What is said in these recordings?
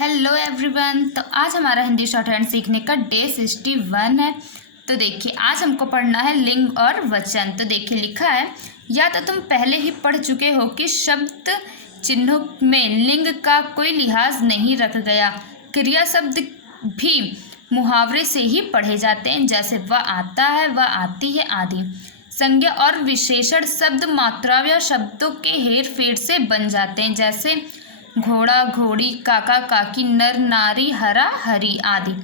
Hello everyone. तो आज हमारा हिंदी शॉर्ट हैंड सीखने का डे 61 है। तो देखिए आज हमको पढ़ना है लिंग और वचन। तो देखिए लिखा है, या तो तुम पहले ही पढ़ चुके हो कि शब्द चिन्हों में लिंग का कोई लिहाज नहीं रखा गया। क्रिया शब्द भी मुहावरे से ही पढ़े जाते हैं, जैसे वह आता है, वह आती है आदि। संज्ञा और विशेषण शब्द मात्रा या शब्दों के हेर फेर से बन जाते हैं, जैसे घोड़ा घोड़ी, काका काकी, नर नारी, हरा हरी आदि।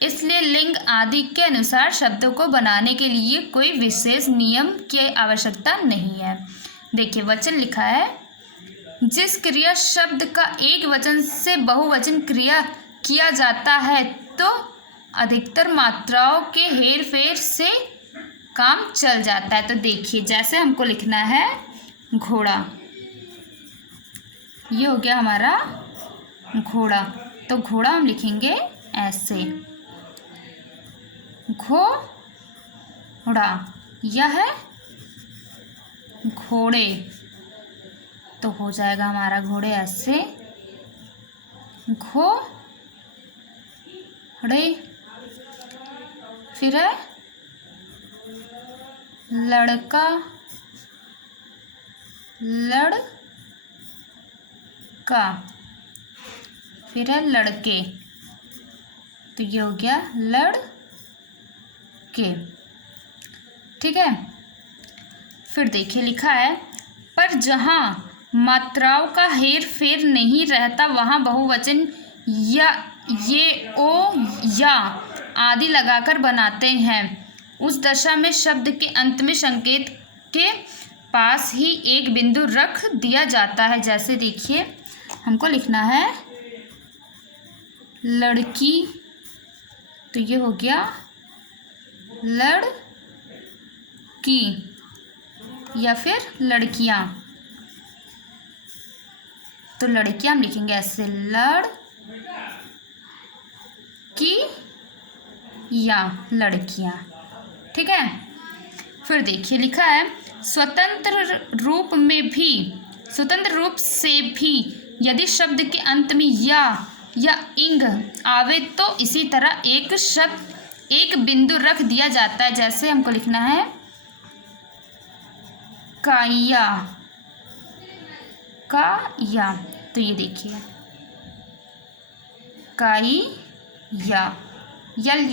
इसलिए लिंग आदि के अनुसार शब्दों को बनाने के लिए कोई विशेष नियम की आवश्यकता नहीं है। देखिए वचन लिखा है, जिस क्रिया शब्द का एक वचन से बहुवचन क्रिया किया जाता है तो अधिकतर मात्राओं के हेर फेर से काम चल जाता है। तो देखिए जैसे हमको लिखना है घोड़ा, ये हो गया हमारा घोड़ा। तो घोड़ा हम लिखेंगे ऐसे, घोड़ा। यह है घोड़े, तो हो जाएगा हमारा घोड़े ऐसे, घोड़े। फिर है लड़का, लड़का। फिर है लड़के, तो ये हो गया लड़के। ठीक है। फिर देखिए लिखा है, पर जहाँ मात्राओं का हेर फेर नहीं रहता वहाँ बहुवचन या ये, ओ, या आदि लगाकर बनाते हैं। उस दशा में शब्द के अंत में संकेत के पास ही एक बिंदु रख दिया जाता है। जैसे देखिए हमको लिखना है लड़की, तो ये हो गया लड़की, या फिर लड़कियां, तो लड़कियां हम लिखेंगे ऐसे, लड़की या लड़कियां। ठीक है। फिर देखिए लिखा है, स्वतंत्र रूप से भी यदि शब्द के अंत में या इंग आवे तो इसी तरह एक बिंदु रख दिया जाता है। जैसे हमको लिखना है काया, काया, तो ये देखिए काया,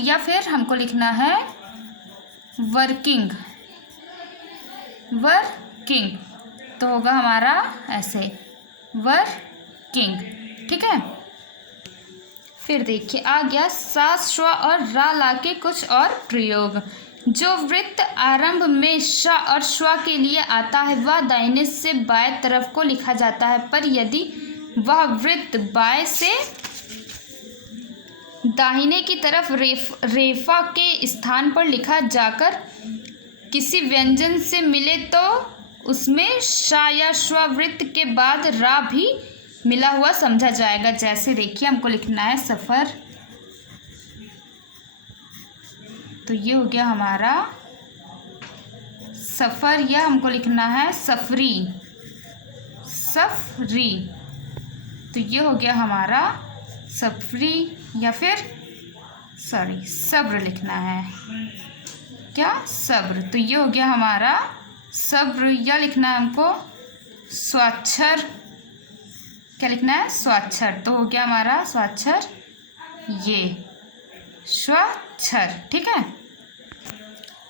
या फिर हमको लिखना है वर्किंग, वर्किंग, तो होगा हमारा ऐसे वर्किंग। ठीक है। फिर देखिए आ गया सा, श्व और रा ला के कुछ और प्रयोग। जो वृत्त आरंभ में श और श्व के लिए आता है वह दाहिने से बाएं तरफ को लिखा जाता है, पर यदि वह वृत्त बाएं से दाहिने की तरफ रेफा के स्थान पर लिखा जाकर किसी व्यंजन से मिले तो उसमें शा या श्व वृत्त के बाद रा भी मिला हुआ समझा जाएगा। जैसे देखिए हमको लिखना है सफ़र, तो ये हो गया हमारा सफ़र, या हमको लिखना है सफरी, सफरी, तो ये हो गया हमारा सफरी, या फिर सब्र लिखना है, क्या सब्र, तो ये हो गया हमारा सब्र। या लिखना है हमको स्वाक्षर, क्या लिखना है स्वाक्षर, तो हो गया हमारा स्वाक्षर, ये स्वाक्षर। ठीक है।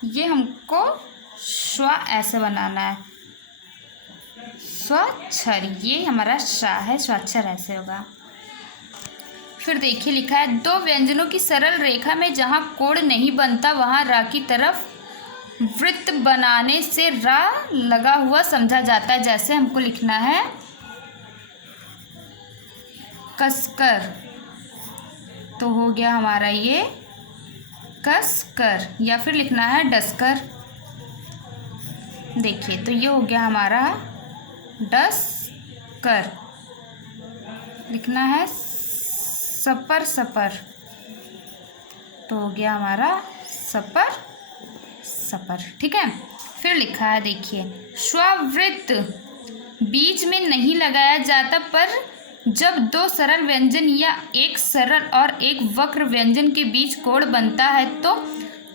ये हमको स्व ऐसे बनाना है, स्वाक्षर, ये हमारा शा है, स्वाक्षर ऐसे होगा। फिर देखिए लिखा है, दो व्यंजनों की सरल रेखा में जहाँ कोण नहीं बनता वहाँ रा की तरफ वृत्त बनाने से रा लगा हुआ समझा जाता है। जैसे हमको लिखना है कसकर, तो हो गया हमारा ये कसकर, या फिर लिखना है डसकर। देखिए तो ये हो गया हमारा डसकर। लिखना है सपर, सपर, तो हो गया हमारा सपर, सपर। ठीक है। फिर लिखा है देखिए, स्ववृत्त बीच में नहीं लगाया जाता, पर जब दो सरल व्यंजन या एक सरल और एक वक्र व्यंजन के बीच कोण बनता है तो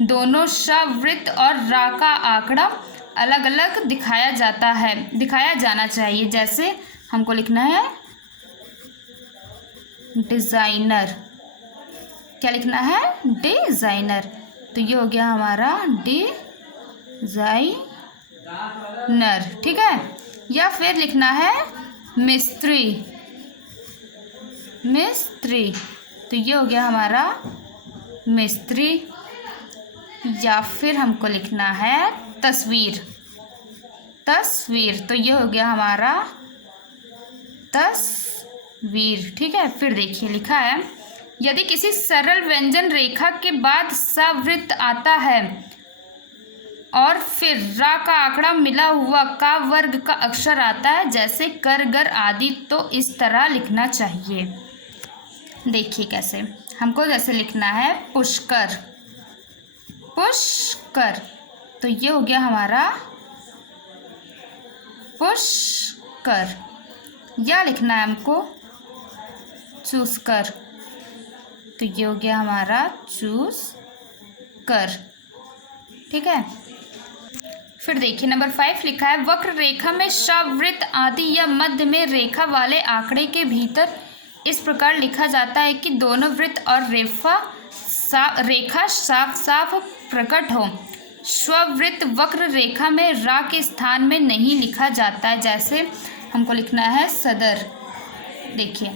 दोनों श, वृत्त और रा का आंकड़ा अलग अलग दिखाया जाना चाहिए। जैसे हमको लिखना है डिज़ाइनर। क्या लिखना है? डिज़ाइनर। तो ये हो गया हमारा डिज़ाइनर। ठीक है। या फिर लिखना है मिस्त्री। तो ये हो गया हमारा मिस्त्री। या फिर हमको लिखना है तस्वीर। तो ये हो गया हमारा तस्वीर। ठीक है। फिर देखिए लिखा है यदि किसी सरल व्यंजन रेखा के बाद सवृत्त आता है और फिर रा का आंकड़ा मिला हुआ का वर्ग का अक्षर आता है जैसे कर, गर आदि, तो इस तरह लिखना चाहिए। देखिए कैसे, हमको जैसे लिखना है पुष्कर। तो ये हो गया हमारा पुष्कर। या लिखना है हमको चूसकर। तो ये हो गया हमारा चूसकर। ठीक है। फिर देखिए नंबर 5 लिखा है वक्र रेखा में सवृत्त आदि या मध्य में रेखा वाले आंकड़े के भीतर इस प्रकार लिखा जाता है कि दोनों वृत्त और रेखा साफ साफ प्रकट हो। स्ववृत्त वक्र रेखा में रा के स्थान में नहीं लिखा जाता है। जैसे हमको लिखना है सदर। देखिए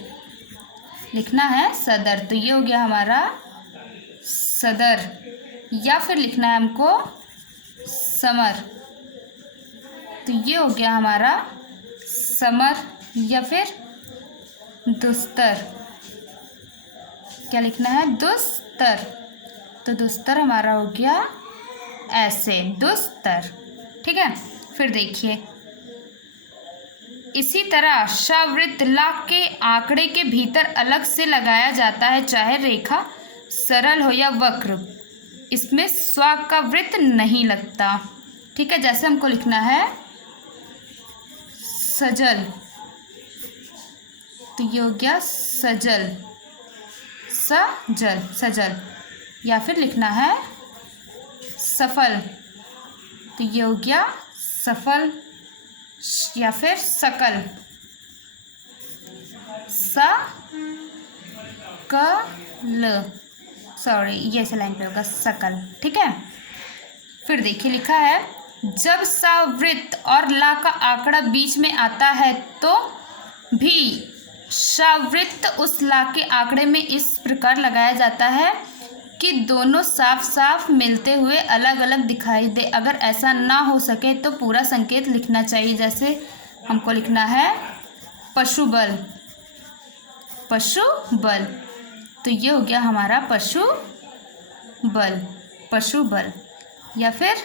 लिखना है सदर। तो ये हो गया हमारा सदर। या फिर लिखना है हमको समर। तो ये हो गया हमारा समर। या फिर दुस्तर। क्या लिखना है? दुस्तर। तो दुस्तर हमारा हो गया ऐसे, दुस्तर। ठीक है। फिर देखिए इसी तरह सवृत्त ला के आंकड़े के भीतर अलग से लगाया जाता है चाहे रेखा सरल हो या वक्र। इसमें स्व का वृत्त नहीं लगता। ठीक है। जैसे हमको लिखना है सजल। तो ये हो गया सजल, सजल। या फिर लिखना है सफल। तो ये हो गया सफल। या फिर सकल, सॉरी ये ऐसे लाइन पे होगा सकल। ठीक है। फिर देखिए लिखा है जब सवृत्त और ला का आंकड़ा बीच में आता है तो भी सवृत्त उस ला के आंकड़े में इस प्रकार लगाया जाता है कि दोनों साफ साफ मिलते हुए अलग अलग दिखाई दे। अगर ऐसा ना हो सके तो पूरा संकेत लिखना चाहिए। जैसे हमको लिखना है पशुबल। तो ये हो गया हमारा पशुबल। या फिर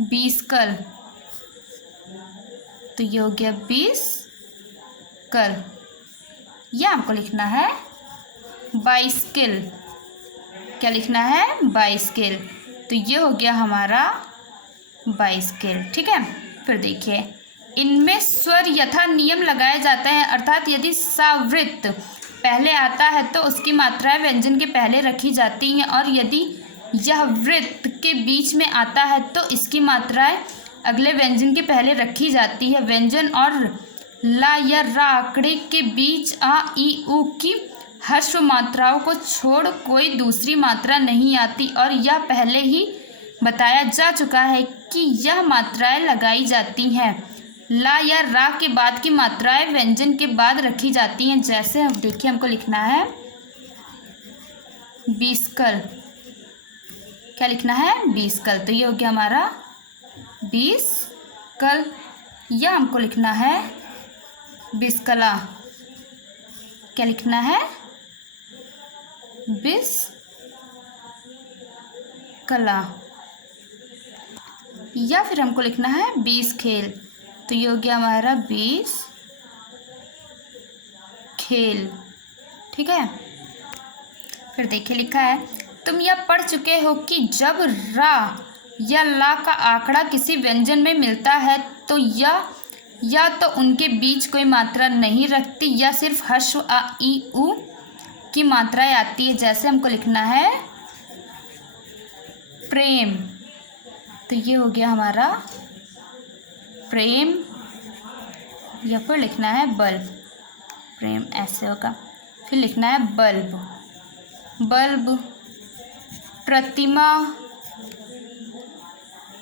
बीसकल। तो ये हो गया बीसकल। या हमको लिखना है बाइस्किल। क्या लिखना है? बाइस्किल। तो ये हो गया हमारा बाइस्किल। ठीक है। फिर देखिए इनमें स्वर यथा नियम लगाए जाते हैं, अर्थात यदि सवृत्त पहले आता है तो उसकी मात्राएं व्यंजन के पहले रखी जाती हैं और यदि यह वृत्त के बीच में आता है तो इसकी मात्राएं अगले व्यंजन के पहले रखी जाती है। व्यंजन और ला या रा आंकड़े के बीच आ, ई, उ की ह्रस्व मात्राओं को छोड़ कोई दूसरी मात्रा नहीं आती और यह पहले ही बताया जा चुका है कि यह मात्राएं लगाई जाती हैं। ला या रा के बाद की मात्राएं व्यंजन के बाद रखी जाती हैं। जैसे हम देखिए हमको लिखना है बीसकल। क्या लिखना है? बीसकल। तो ये हो गया हमारा बीसकल। या हमको लिखना है बिस्कला। क्या लिखना है? बिस्कला। या फिर हमको लिखना है 20 खेल। तो ये हो गया हमारा 20 खेल। ठीक है। फिर देखिए लिखा है तुम यह पढ़ चुके हो कि जब रा या ला का आंकड़ा किसी व्यंजन में मिलता है तो यह या तो उनके बीच कोई मात्रा नहीं रखती या सिर्फ ह्रस्व आ ई उ की मात्राएं आती है। जैसे हमको लिखना है प्रेम, तो ये हो गया हमारा प्रेम, या फिर लिखना है बल्ब, प्रेम ऐसे होगा। फिर लिखना है बल्ब, बल्ब, प्रतिमा,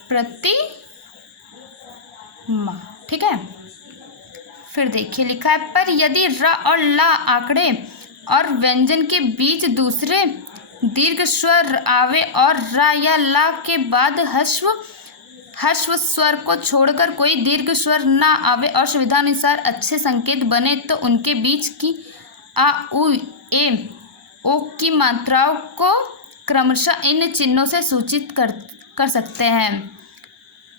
प्रतिमा, ठीक है। फिर देखिए लिखा है पर यदि र और ला आंकड़े और व्यंजन के बीच दूसरे दीर्घ स्वर आवे और रा या ला के बाद ह्रस्व स्वर को छोड़कर कोई दीर्घ स्वर ना आवे और सुविधानुसार अच्छे संकेत बने तो उनके बीच की आ उ ए ओ की मात्राओं को क्रमशः इन चिन्हों से सूचित कर सकते हैं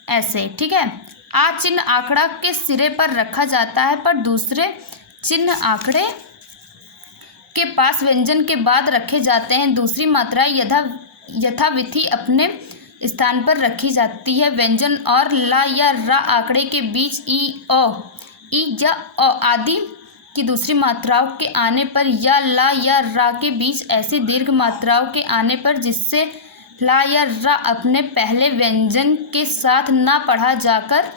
ऐसे, ठीक है। आ चिन्ह आंकड़ा के सिरे पर रखा जाता है पर दूसरे चिन्ह आंकड़े के पास व्यंजन के बाद रखे जाते हैं। दूसरी मात्राएं यथाविधि अपने स्थान पर रखी जाती है। व्यंजन और ला या रा आंकड़े के बीच ई या अ आदि की दूसरी मात्राओं के आने पर या ला या रा के बीच ऐसी दीर्घ मात्राओं के आने पर जिससे ला या रा अपने पहले व्यंजन के साथ ना पढ़ा जाकर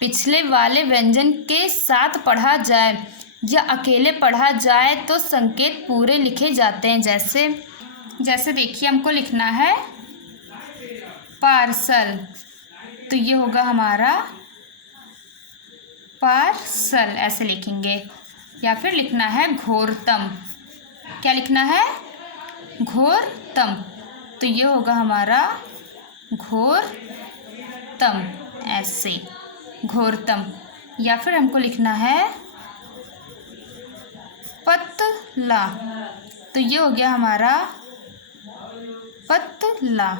पिछले वाले व्यंजन के साथ पढ़ा जाए या अकेले पढ़ा जाए तो संकेत पूरे लिखे जाते हैं। जैसे देखिए हमको लिखना है पार्सल, तो ये होगा हमारा पार्सल, ऐसे लिखेंगे। या फिर लिखना है घोरतम, क्या लिखना है घोरतम, तो ये होगा हमारा घोरतम, ऐसे घोरतम। या फिर हमको लिखना है पतला, तो ये हो गया हमारा पतला,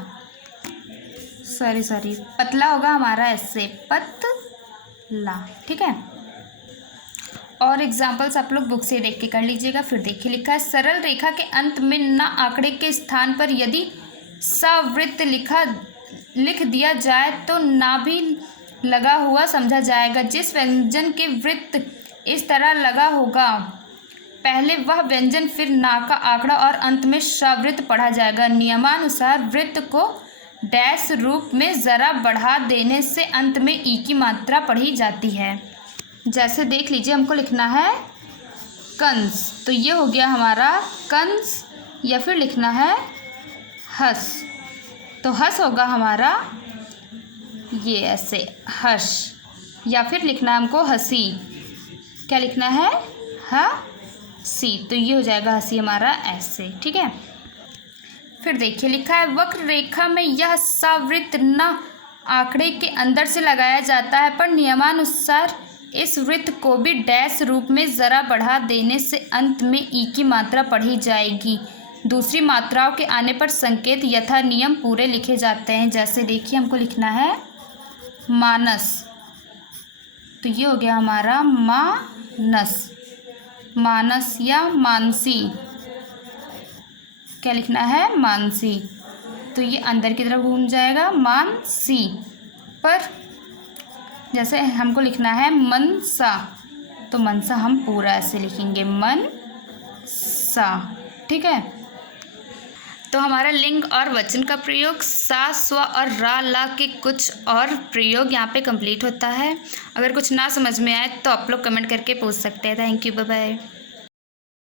सॉरी पतला होगा हमारा ऐसे पतला, ठीक है। और एग्जाम्पल्स आप लोग बुक से देख के कर लीजिएगा। फिर देखिए लिखा है सरल रेखा के अंत में न आंकड़े के स्थान पर यदि सवृत्त लिख दिया जाए तो ना भी लगा हुआ समझा जाएगा। जिस व्यंजन के वृत्त इस तरह लगा होगा पहले वह व्यंजन फिर ना का आंकड़ा और अंत में सवृत्त पढ़ा जाएगा। नियमानुसार वृत्त को डैश रूप में ज़रा बढ़ा देने से अंत में ई की मात्रा पढ़ी जाती है। जैसे देख लीजिए हमको लिखना है कंस, तो ये हो गया हमारा कंस। या फिर लिखना है हस, तो हस होगा हमारा ये ऐसे हर्ष। या फिर लिखना है हमको हंसी, क्या लिखना है हंसी, तो ये हो जाएगा हंसी हमारा ऐसे, ठीक है। फिर देखिए लिखा है वक्र रेखा में यह सवृत्त न आंकड़े के अंदर से लगाया जाता है पर नियमानुसार इस वृत्त को भी डैश रूप में ज़रा बढ़ा देने से अंत में ई की मात्रा पढ़ी जाएगी। दूसरी मात्राओं के आने पर संकेत यथा नियम पूरे लिखे जाते हैं। जैसे देखिए हमको लिखना है मानस, तो ये हो गया हमारा मानस, मानस या मानसी, क्या लिखना है मानसी, तो ये अंदर की तरफ घूम जाएगा मानसी। पर जैसे हमको लिखना है मनसा, तो मनसा हम पूरा ऐसे लिखेंगे मनसा, ठीक है। तो हमारा लिंग और वचन का प्रयोग सा स्व और रा ला के कुछ और प्रयोग यहाँ पे कंप्लीट होता है। अगर कुछ ना समझ में आए तो आप लोग कमेंट करके पूछ सकते हैं। Thank you, bye bye.